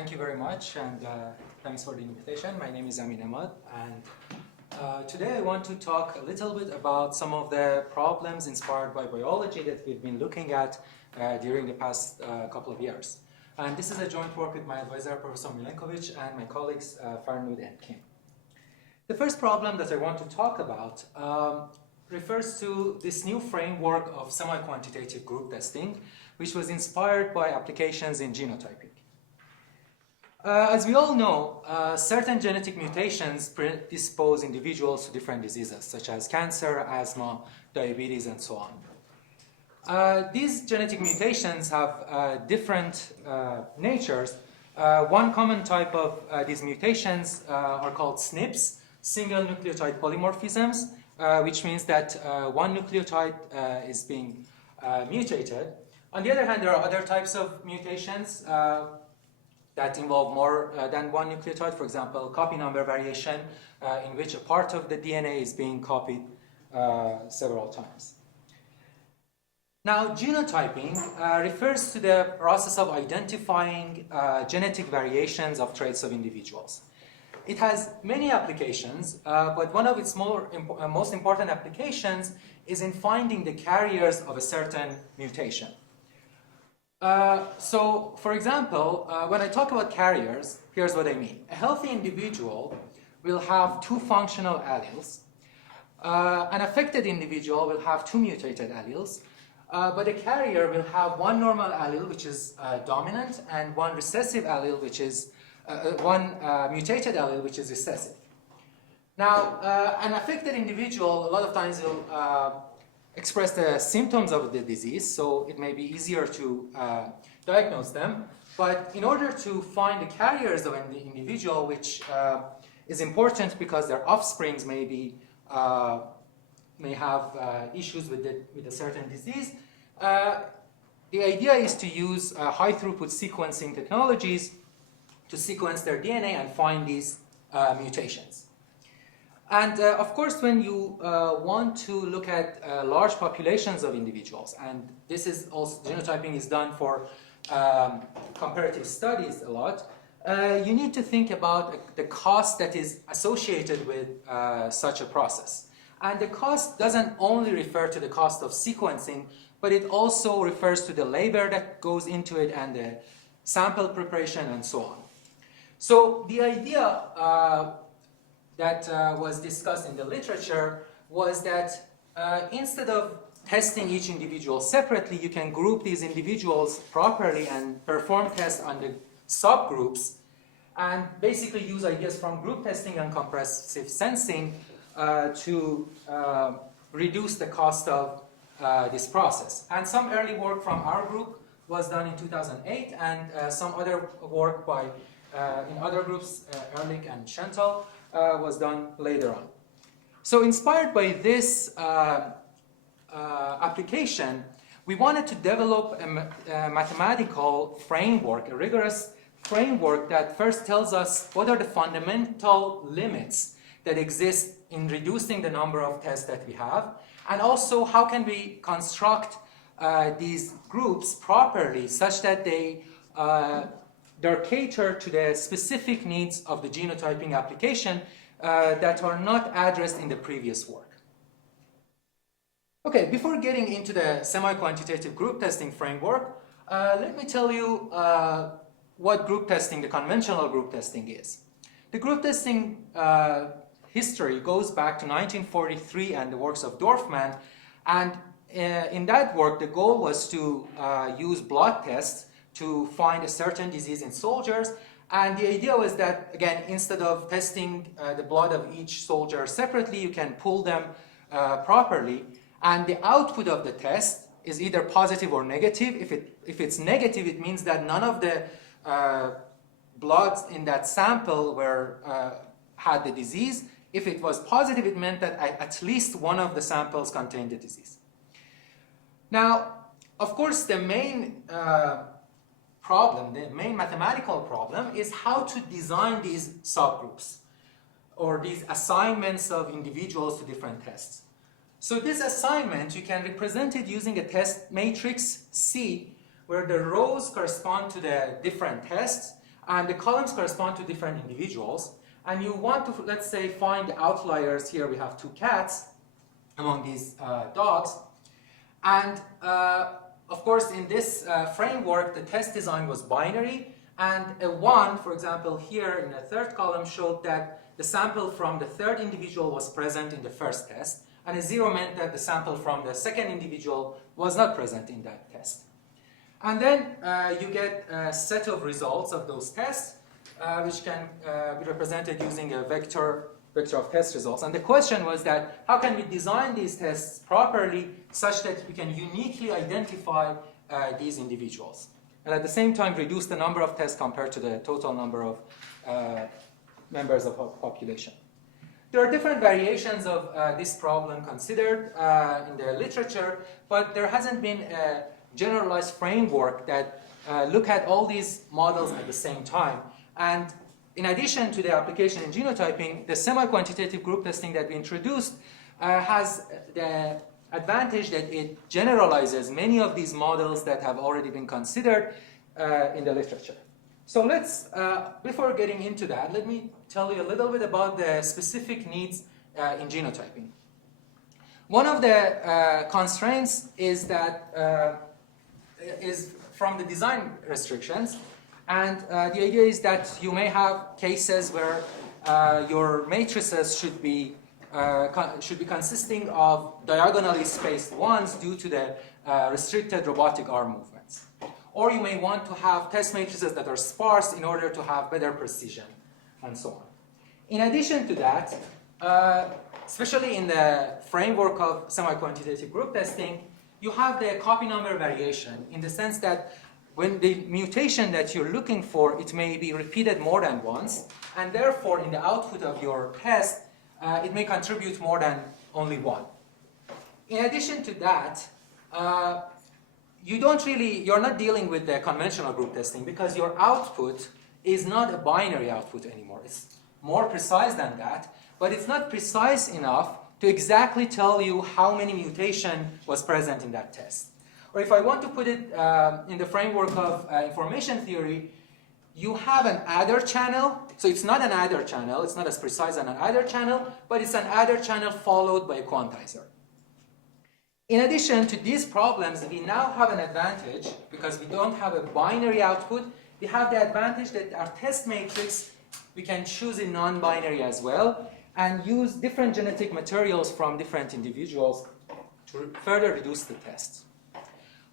Thank you very much, and thanks for the invitation. My name is Amin Emad, and today I want to talk a little bit about some of the problems inspired by biology that we've been looking at during the past couple of years. And this is a joint work with my advisor, Professor Milenkovic, and my colleagues, Farnood and Kim. The first problem that I want to talk about refers to this new framework of semi-quantitative group testing, which was inspired by applications in genotyping. As we all know, certain genetic mutations predispose individuals to different diseases, such as cancer, asthma, diabetes, and so on. These genetic mutations have different natures. One common type of these mutations are called SNPs, single nucleotide polymorphisms, which means that one nucleotide is being mutated. On the other hand, there are other types of mutations that involve more than one nucleotide, for example, copy number variation, in which a part of the DNA is being copied several times. Now, genotyping refers to the process of identifying genetic variations of traits of individuals. It has many applications, but one of its most important applications is in finding the carriers of a certain mutation. So, for example, when I talk about carriers, here's what I mean. A healthy individual will have two functional alleles. An affected individual will have two mutated alleles, but a carrier will have one normal allele, which is dominant, and one recessive allele, which is one mutated allele, which is recessive. Now, an affected individual a lot of times will express the symptoms of the disease, so it may be easier to diagnose them. But in order to find the carriers of an individual, which is important because their offsprings may have issues with a certain disease, the idea is to use high-throughput sequencing technologies to sequence their DNA and find these mutations. And of course, when you want to look at large populations of individuals, and this is also, genotyping is done for comparative studies a lot, you need to think about the cost that is associated with such a process. And the cost doesn't only refer to the cost of sequencing, but it also refers to the labor that goes into it and the sample preparation and so on. So the idea that was discussed in the literature was that instead of testing each individual separately, you can group these individuals properly and perform tests on the subgroups and basically use ideas from group testing and compressive sensing to reduce the cost of this process. And some early work from our group was done in 2008, and some other work by in other groups, Ehrlich and Schentel, was done later on. So inspired by this application, we wanted to develop a mathematical framework, a rigorous framework that first tells us what are the fundamental limits that exist in reducing the number of tests that we have, and also how can we construct these groups properly such that they're catered to the specific needs of the genotyping application that are not addressed in the previous work. Okay, before getting into the semi-quantitative group testing framework, let me tell you what group testing, the conventional group testing is. The group testing history goes back to 1943 and the works of Dorfman, and in that work the goal was to use blood tests to find a certain disease in soldiers, and the idea was that, again, instead of testing the blood of each soldier separately, you can pull them properly, and the output of the test is either positive or negative. If it's negative, it means that none of the bloods in that sample had the disease. If it was positive, it meant that at least one of the samples contained the disease. Now, of course, the main mathematical problem is how to design these subgroups or these assignments of individuals to different tests. So this assignment, you can represent it using a test matrix C, where the rows correspond to the different tests and the columns correspond to different individuals, and you want to, let's say, find outliers. Here we have 2 cats among these dogs, and of course in this framework the test design was binary, and a 1, for example, here in the 3rd column showed that the sample from the 3rd individual was present in the 1st test, and a 0 meant that the sample from the 2nd individual was not present in that test. And then you get a set of results of those tests, which can be represented using a vector of test results. And the question was that how can we design these tests properly such that we can uniquely identify these individuals, and at the same time reduce the number of tests compared to the total number of members of our population. There are different variations of this problem considered in the literature, but there hasn't been a generalized framework that look at all these models at the same time. And in addition to the application in genotyping, the semi-quantitative group testing that we introduced has the advantage that it generalizes many of these models that have already been considered in the literature. So let's, before getting into that, let me tell you a little bit about the specific needs in genotyping. One of the constraints is that is from the design restrictions, and the idea is that you may have cases where your matrices should be consisting of diagonally spaced ones due to the restricted robotic arm movements. Or you may want to have test matrices that are sparse in order to have better precision, and so on. In addition to that, especially in the framework of semi-quantitative group testing, you have the copy number variation in the sense that when the mutation that you're looking for, it may be repeated more than once, and therefore in the output of your test, it may contribute more than only one. In addition to that, you're not dealing with the conventional group testing because your output is not a binary output anymore. It's more precise than that, but it's not precise enough to exactly tell you how many mutation was present in that test. Or if I want to put it in the framework of information theory, you have an adder channel. So it's not an adder channel, it's not as precise as an adder channel, but it's an adder channel followed by a quantizer. In addition to these problems, we now have an advantage because we don't have a binary output. We have the advantage that our test matrix, we can choose in non-binary as well and use different genetic materials from different individuals to further reduce the tests.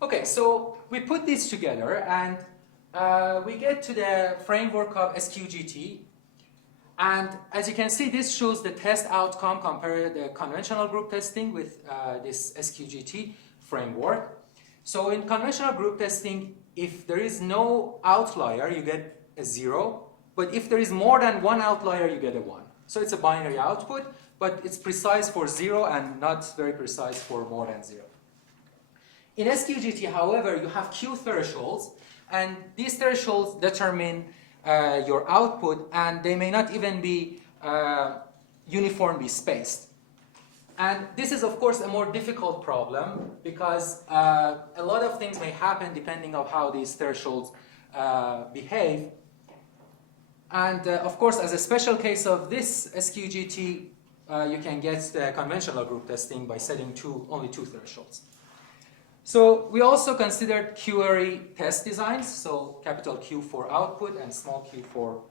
Okay, so we put these together and we get to the framework of SQGT. And as you can see, this shows the test outcome compared to the conventional group testing with this SQGT framework. So in conventional group testing, if there is no outlier, you get a 0. But if there is more than one outlier, you get a 1. So it's a binary output, but it's precise for 0 and not very precise for more than 0. In SQGT, however, you have Q thresholds, and these thresholds determine your output, and they may not even be uniformly spaced. And this is, of course, a more difficult problem because a lot of things may happen depending on how these thresholds behave. And of course, as a special case of this SQGT, you can get the conventional group testing by setting only two thresholds. So we also considered query test designs, so capital Q for output and small q for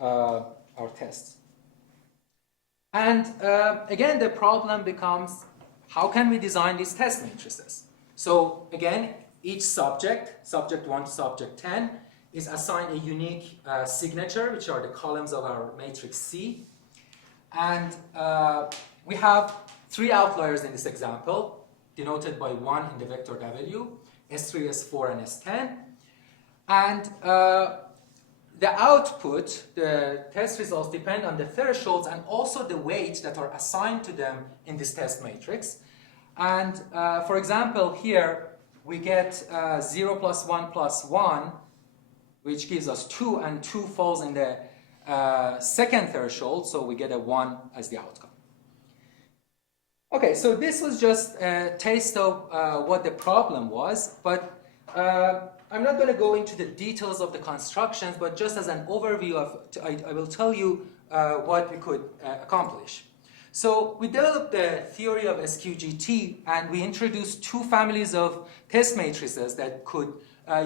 our tests. And again, the problem becomes, how can we design these test matrices? So again, each subject 1 to subject 10, is assigned a unique signature, which are the columns of our matrix C. And we have 3 outliers in this example, denoted by 1 in the vector W, S3, S4, and S10. And the output, the test results, depend on the thresholds and also the weights that are assigned to them in this test matrix. And for example, here we get 0 plus 1 plus 1, which gives us 2, and 2 falls in the second threshold, so we get a 1 as the outcome. Okay, so this was just a taste of what the problem was, but I'm not going to go into the details of the constructions, but just as an overview I will tell you what we could accomplish. So we developed the theory of SQGT, and we introduced two families of test matrices that could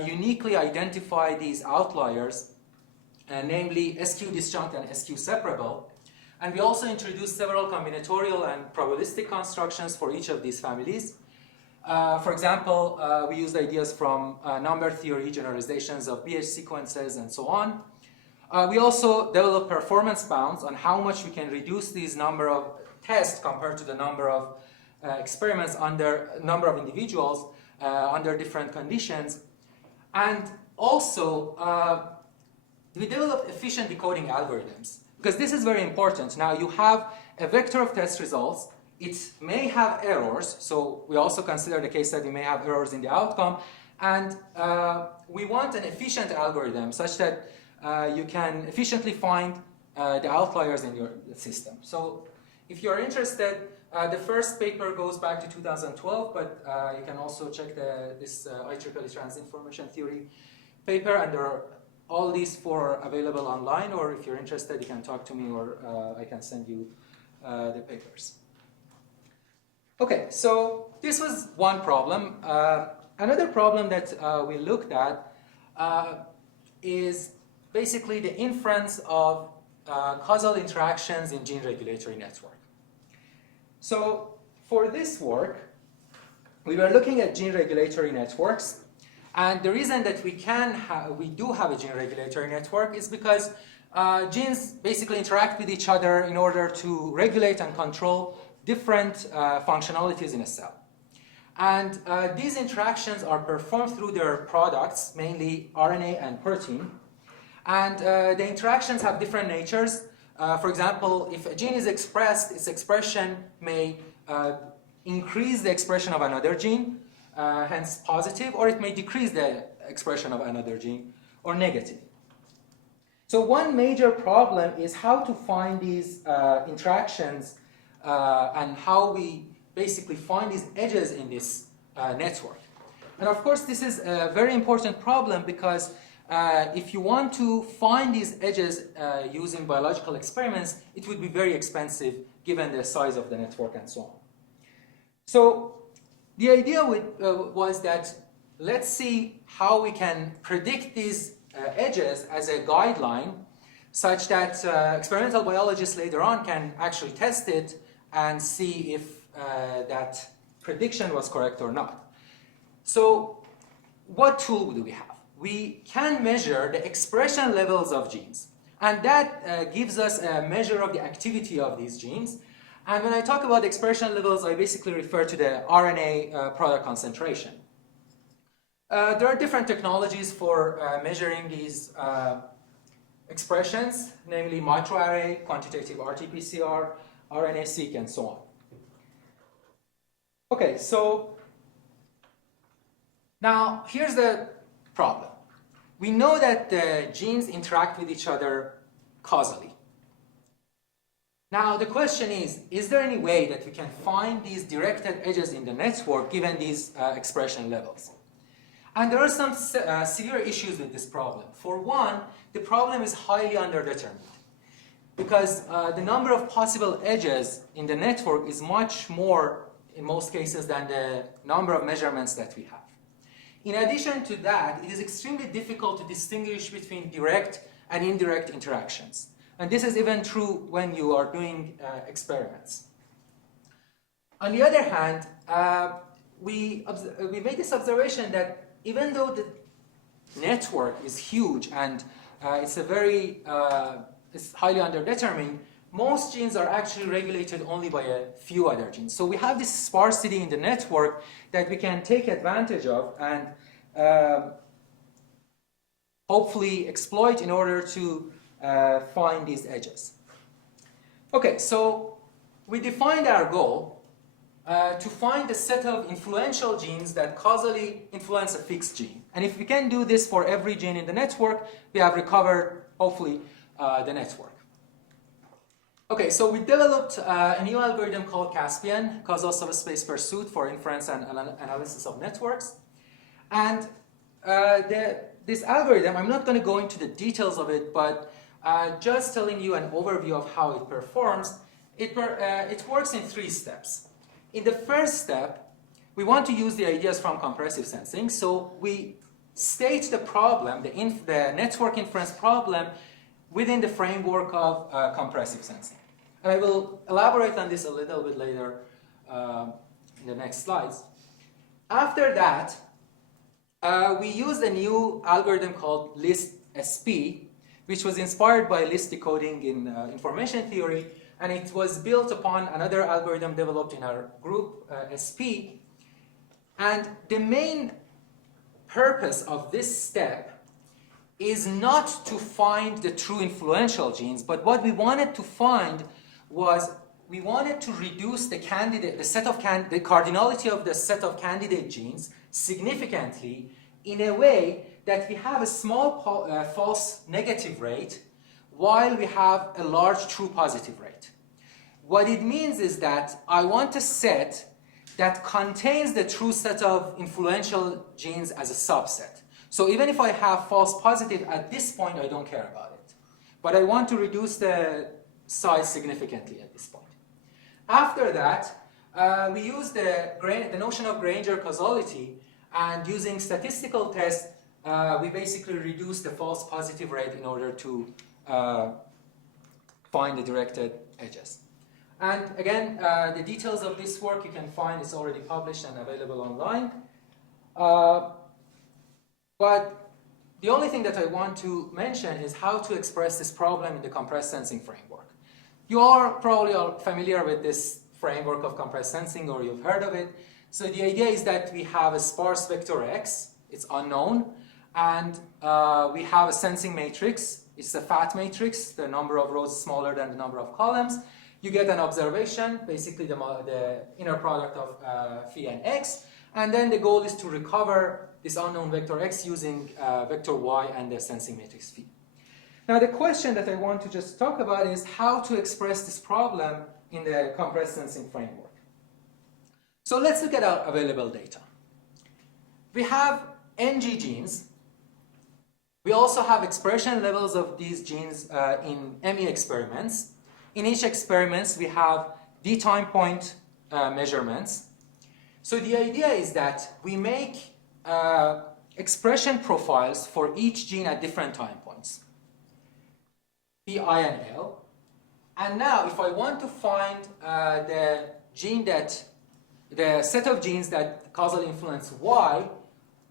uniquely identify these outliers, namely SQ disjunct and SQ separable. And we also introduced several combinatorial and probabilistic constructions for each of these families. For example, we used ideas from number theory, generalizations of BH sequences, and so on. We also developed performance bounds on how much we can reduce these number of tests compared to the number of experiments under number of individuals under different conditions. And also, we developed efficient decoding algorithms, because this is very important. Now you have a vector of test results. It may have errors, so we also consider the case that we may have errors in the outcome, and we want an efficient algorithm such that you can efficiently find the outliers in your system. So if you're interested, the first paper goes back to 2012, but you can also check this IEEE Trans-Information Theory paper, and there are all these four available online, or if you're interested, you can talk to me, or I can send you the papers. Okay, so this was one problem. Another problem that we looked at is basically the inference of causal interactions in gene regulatory network. So for this work, we were looking at gene regulatory networks, and the reason that we do have a gene regulatory network is because genes basically interact with each other in order to regulate and control different functionalities in a cell. And these interactions are performed through their products, mainly RNA and protein. And the interactions have different natures. For example, if a gene is expressed, its expression may increase the expression of another gene, hence positive, or it may decrease the expression of another gene, or negative. So one major problem is how to find these interactions and how we basically find these edges in this network. And of course, this is a very important problem because if you want to find these edges using biological experiments, it would be very expensive given the size of the network and so on. So the idea was that let's see how we can predict these edges as a guideline such that experimental biologists later on can actually test it and see if that prediction was correct or not. So what tool do we have? We can measure the expression levels of genes, and that gives us a measure of the activity of these genes. And when I talk about expression levels, I basically refer to the RNA product concentration. There are different technologies for measuring these expressions, namely microarray, quantitative RT-PCR, RNA-seq, and so on. Okay, so now here's the problem. We know that the genes interact with each other causally. Now the question is there any way that we can find these directed edges in the network given these expression levels? And there are some severe issues with this problem. For one, the problem is highly underdetermined because the number of possible edges in the network is much more in most cases than the number of measurements that we have. In addition to that, it is extremely difficult to distinguish between direct and indirect interactions. And this is even true when you are doing experiments. On the other hand, we made this observation that even though the network is huge and it's highly underdetermined, most genes are actually regulated only by a few other genes. So we have this sparsity in the network that we can take advantage of and hopefully exploit in order to find these edges. Okay, so we defined our goal to find a set of influential genes that causally influence a fixed gene. And if we can do this for every gene in the network, we have recovered, hopefully, the network. Okay, so we developed a new algorithm called Caspian, Causal Subspace Pursuit for Inference and Analysis of Networks. And this algorithm, I'm not going to go into the details of it, but just telling you an overview of how it performs, it works in 3 steps. In the first step, we want to use the ideas from compressive sensing, so we state the problem, the network inference problem, within the framework of compressive sensing. And I will elaborate on this a little bit later in the next slides. After that, we used a new algorithm called LIST-SP, which was inspired by list decoding in information theory, and it was built upon another algorithm developed in our group, SP. And the main purpose of this step is not to find the true influential genes, but what we wanted to find was we wanted to reduce the cardinality of the set of candidate genes significantly in a way that we have a small false negative rate while we have a large true positive rate. What it means is that I want a set that contains the true set of influential genes as a subset. So even if I have false positive at this point, I don't care about it. But I want to reduce the size significantly at this point. After that, we use the notion of Granger causality, and using statistical tests, we basically reduce the false positive rate in order to find the directed edges. And again, the details of this work you can find, it's already published and available online. But the only thing that I want to mention is how to express this problem in the compressed sensing framework. You are probably all familiar with this framework of compressed sensing, or you've heard of it. So the idea is that we have a sparse vector X, it's unknown, and we have a sensing matrix. It's a fat matrix, the number of rows is smaller than the number of columns. You get an observation, basically the inner product of phi and x, and then the goal is to recover this unknown vector x using vector y and the sensing matrix phi. Now the question that I want to just talk about is how to express this problem in the compressed sensing framework. So let's look at our available data. We have ng genes. We also have expression levels of these genes in ME experiments. In each experiments, we have d time point measurements. So the idea is that we make expression profiles for each gene at different time points, P, I, and L. And now, if I want to find the set of genes that causally influence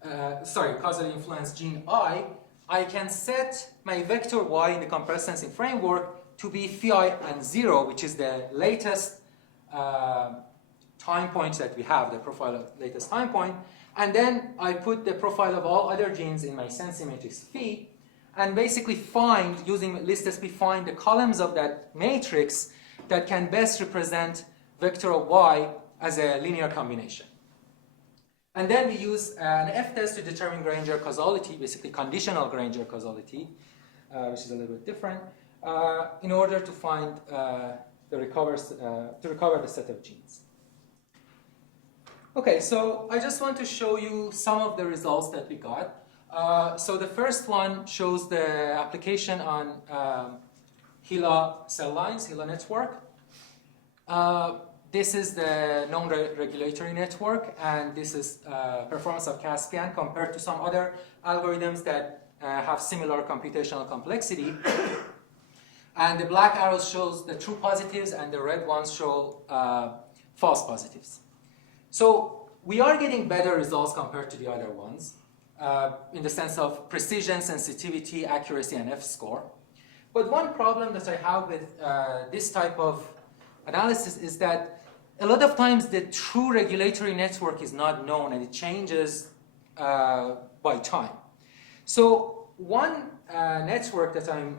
causally influence gene I can set my vector y in the compressed sensing framework to be phi I and 0, which is the latest time point that we have, the profile of latest time point. And then I put the profile of all other genes in my sensing matrix phi, and basically find, using LIST-SP, find the columns of that matrix that can best represent vector of y as a linear combination. And then we use an F-test to determine Granger causality, basically conditional Granger causality, which is a little bit different, in order to find to recover the set of genes. Okay, so I just want to show you some of the results that we got. So the first one shows the application on HeLa cell lines, HeLa network. This is the non-regulatory network, and this is performance of Caspian compared to some other algorithms that have similar computational complexity. And the black arrows shows the true positives, and the red ones show false positives. So we are getting better results compared to the other ones in the sense of precision, sensitivity, accuracy, and F-score. But one problem that I have with this type of analysis is that a lot of times the true regulatory network is not known, and it changes by time. So one network that I'm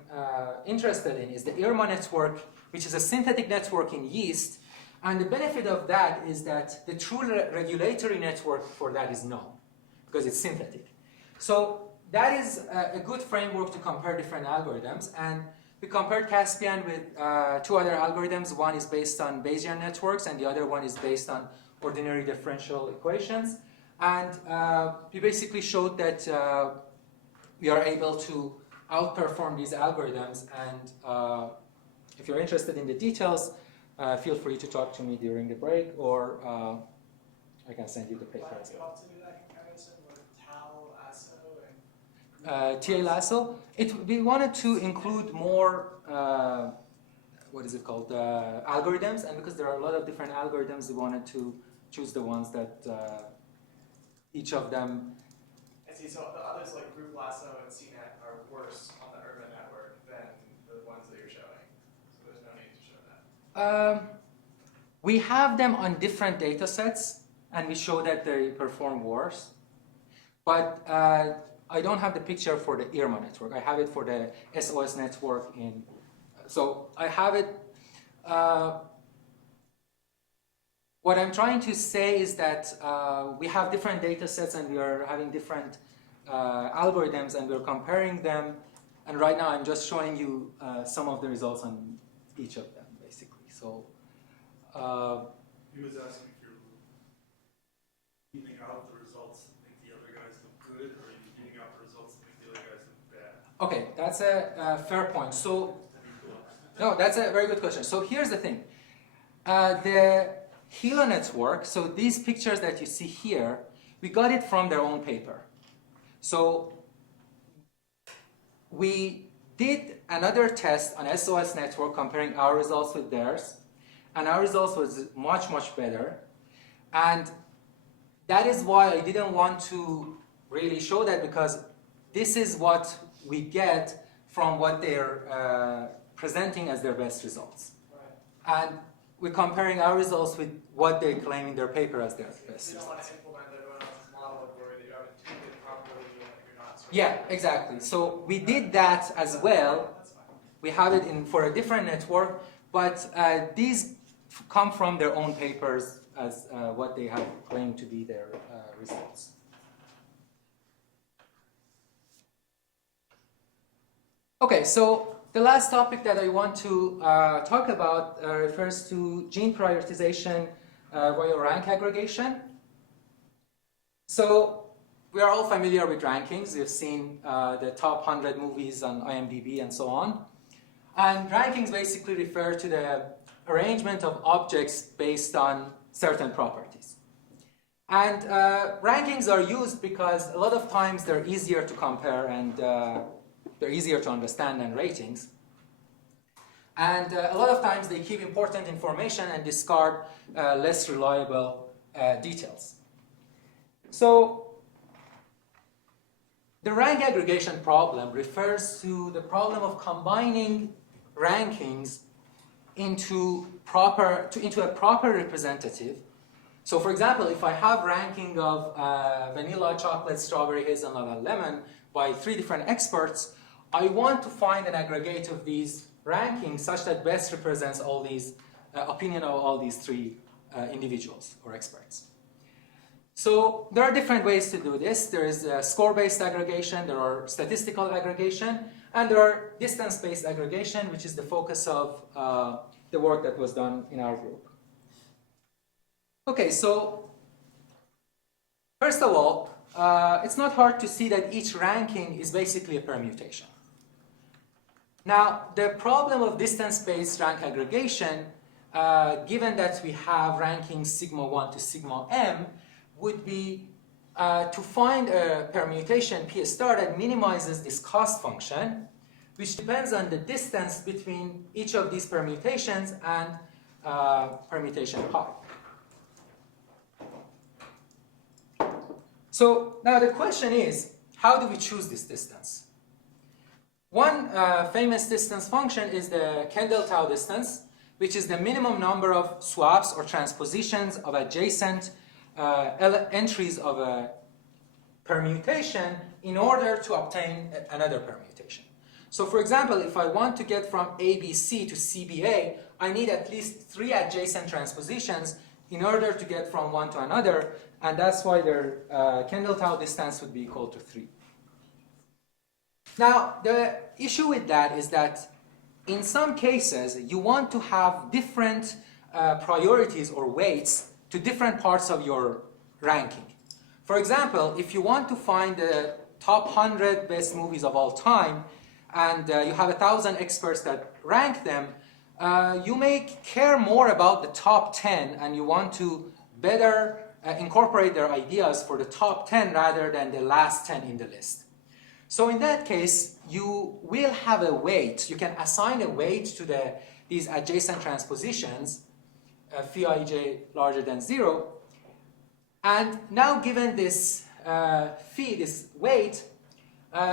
interested in is the IRMA network, which is a synthetic network in yeast. And the benefit of that is that the true regulatory network for that is known, because it's synthetic. So that is a good framework to compare different algorithms. And we compared Caspian with two other algorithms. One is based on Bayesian networks, and the other one is based on ordinary differential equations. And we basically showed that we are able to outperform these algorithms. And if you're interested in the details, feel free to talk to me during the break, or I can send you the paper as well. To do that comparison with Tau, ASO, and TA Lasso, we wanted to include more, what is it called, algorithms, and because there are a lot of different algorithms, we wanted to choose the ones that each of them. I see, so the others like Group Lasso and CNET are worse on the urban network than the ones that you're showing, so there's no need to show that. We have them on different data sets, and we show that they perform worse, but I don't have the picture for the IRMA network. I have it for the SOS network so I have it. What I'm trying to say is that we have different data sets and we are having different algorithms and we're comparing them. And right now I'm just showing you some of the results on each of them, basically. So he was asking if you're leaving out the results that make the other guys look good, or are you leaving out the results that make the other guys look bad? Okay, that's a fair point. So, no, that's a very good question. So here's the thing. The Hilo network, so these pictures that you see here, we got it from their own paper. So we did another test on SOS network comparing our results with theirs, and our results was much, much better. And that is why I didn't want to really show that, because this is what we get from what they're presenting as their best results. Right. And we're comparing our results with what they claim in their paper as their best results. You don't want to implement everyone else's model where you haven't tuned it properly and you're not. Yeah, exactly. So we did that as well. We have it for a different network, but these come from their own papers as what they have claimed to be their results. Okay, so the last topic that I want to talk about refers to gene prioritization via rank aggregation. So we are all familiar with rankings. We've seen the top 100 movies on IMDb and so on. And rankings basically refer to the arrangement of objects based on certain properties. And rankings are used because a lot of times they're easier to compare and they're easier to understand than ratings. And a lot of times they keep important information and discard less reliable details. So the rank aggregation problem refers to the problem of combining rankings into a proper representative. So for example, if I have ranking of vanilla, chocolate, strawberry, hazelnut, and lemon by 3 different experts, I want to find an aggregate of these rankings such that best represents all these opinion of all these 3 individuals or experts. So there are different ways to do this. There is score-based aggregation, there are statistical aggregation, and there are distance-based aggregation, which is the focus of the work that was done in our group. Okay, so first of all, it's not hard to see that each ranking is basically a permutation. Now, the problem of distance-based rank aggregation, given that we have rankings sigma 1 to sigma m, would be to find a permutation P star that minimizes this cost function, which depends on the distance between each of these permutations and permutation pi. So now the question is, how do we choose this distance? One famous distance function is the Kendall-Tau distance, which is the minimum number of swaps or transpositions of adjacent entries of a permutation in order to obtain another permutation. So for example, if I want to get from ABC to CBA, I need at least 3 adjacent transpositions in order to get from one to another, and that's why their Kendall-Tau distance would be equal to 3. Now, the issue with that is that in some cases, you want to have different priorities or weights to different parts of your ranking. For example, if you want to find the top 100 best movies of all time, and you have 1,000 experts that rank them, you may care more about the top 10, and you want to better incorporate their ideas for the top 10 rather than the last 10 in the list. So in that case, you will have a weight. You can assign a weight to these adjacent transpositions, phi ij larger than 0. And now given this phi, this weight,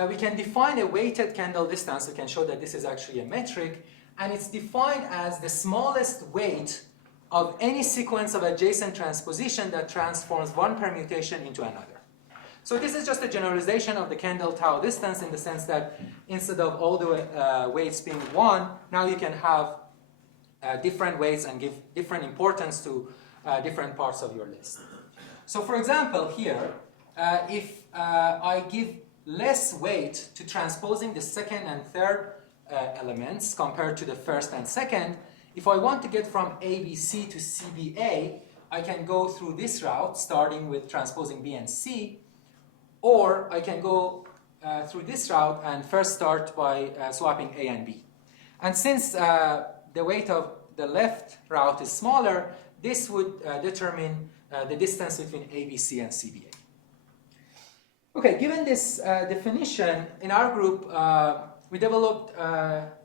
we can define a weighted candle distance. We can show that this is actually a metric. And it's defined as the smallest weight of any sequence of adjacent transposition that transforms one permutation into another. So this is just a generalization of the candle tau distance in the sense that instead of all the weights being 1, now you can have different weights and give different importance to different parts of your list. So for example, here, if I give less weight to transposing the second and third elements compared to the first and second, if I want to get from ABC to CBA, I can go through this route, starting with transposing B and C, or I can go through this route and first start by swapping A and B. And since the weight of the left route is smaller, this would determine the distance between ABC and CBA. Okay, given this definition, in our group, we developed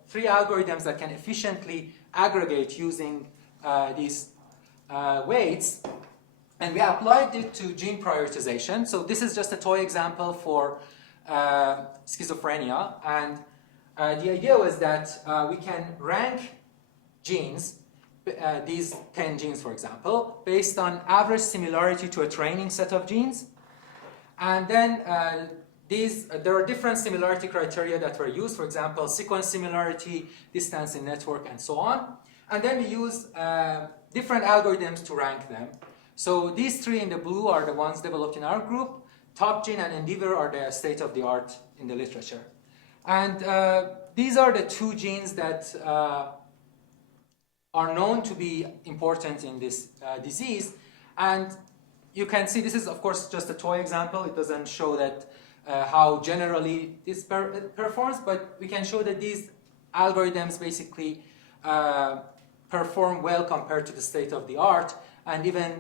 3 algorithms that can efficiently aggregate using these weights, and we applied it to gene prioritization. So this is just a toy example for schizophrenia, and the idea was that we can rank genes, these 10 genes for example, based on average similarity to a training set of genes. And then there are different similarity criteria that were used, for example, sequence similarity, distance in network, and so on. And then we use different algorithms to rank them. So these 3 in the blue are the ones developed in our group. TopGene and Endeavor are the state-of-the-art in the literature. And these are the 2 genes that are known to be important in this disease. And you can see this is, of course, just a toy example. It doesn't show that how generally this performs, but we can show that these algorithms basically perform well compared to the state of the art. And even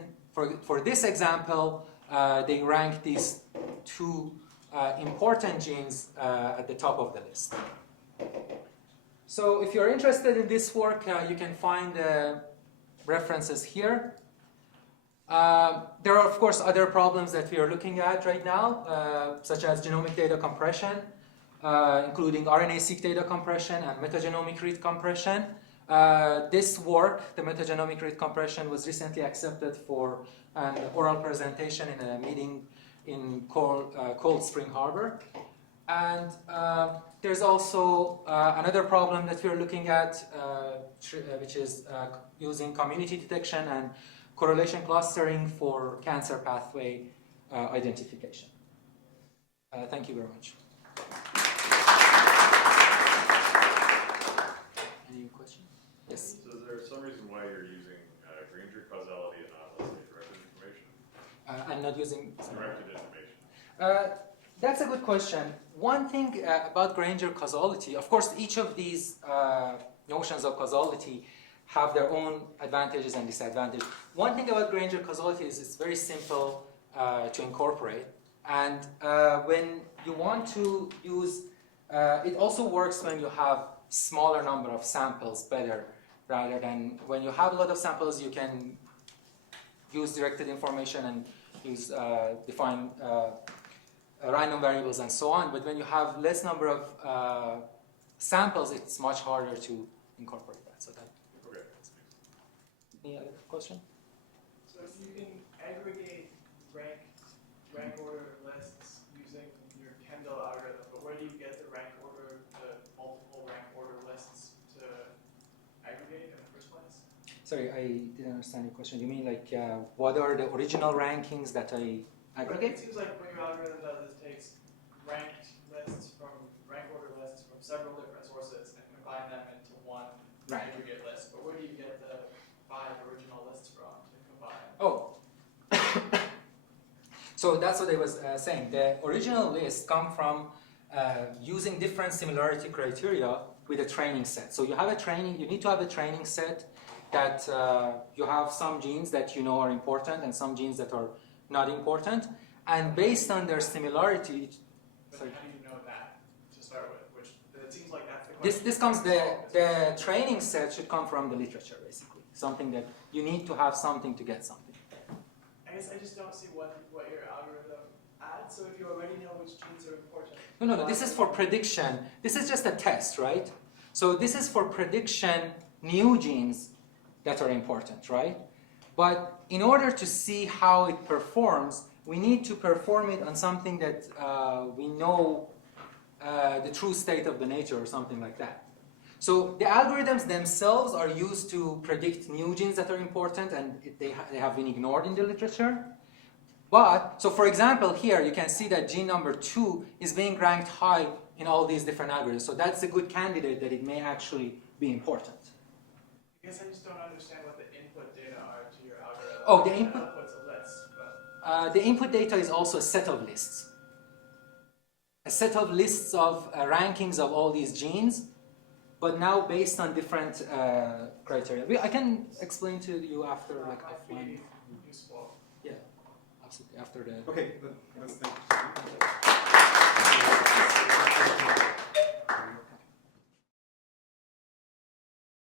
for this example, they rank these 2 important genes at the top of the list. So if you're interested in this work, you can find the references here. There are, of course, other problems that we are looking at right now, such as genomic data compression, including RNA-seq data compression and metagenomic read compression. This work, the metagenomic read compression, was recently accepted for an oral presentation in a meeting in Cold Spring Harbor. And there's also another problem that we're looking at, which is using community detection and correlation clustering for cancer pathway identification. Thank you very much. Any question? Yes? So is there some reason why you're using Granger causality and not, let's say, directed information? I'm not using... Directed information. That's a good question. One thing about Granger causality, of course, each of these notions of causality have their own advantages and disadvantages. One thing about Granger causality is it's very simple to incorporate. And when you want to use, it also works when you have smaller number of samples better, rather than when you have a lot of samples, you can use directed information and use define random variables and so on. But when you have less number of samples, it's much harder to incorporate that. So that. Okay. Any other question? So you can aggregate rank order lists using your Kendall algorithm, but where do you get the multiple rank order lists to aggregate in the first place? Sorry, I didn't understand your question. You mean like what are the original rankings that I aggregate? It seems like what your algorithm does is takes rank order lists from several different sources and combine them into one aggregate list. But where do you get the 5 original lists from to combine? Oh. So that's what I was saying. The original list come from using different similarity criteria with a training set. So you have a training, you need to have a training set that you have some genes that you know are important and some genes that are not important. And based on their similarity, But how do you know that to start with? Which it seems like that's the question. this comes, the training set should come from the literature, basically. Something that you need to have something to get something. I guess I just don't see what your algorithm adds. So if you already know which genes are important. No. This is for prediction. This is just a test, right? So this is for prediction new genes that are important, right? But in order to see how it performs, we need to perform it on something that we know the true state of the nature or something like that. So the algorithms themselves are used to predict new genes that are important, and they have been ignored in the literature. But, so for example, here you can see that gene number 2 is being ranked high in all these different algorithms. So that's a good candidate that it may actually be important. I guess I just don't understand what the input data are to your algorithm. Oh, the input. Output's a list, but The input data is also a set of lists. A set of lists of rankings of all these genes, but now based on different criteria. I can explain to you after, like, might offline. be useful. Yeah, absolutely. After the. Okay, let's think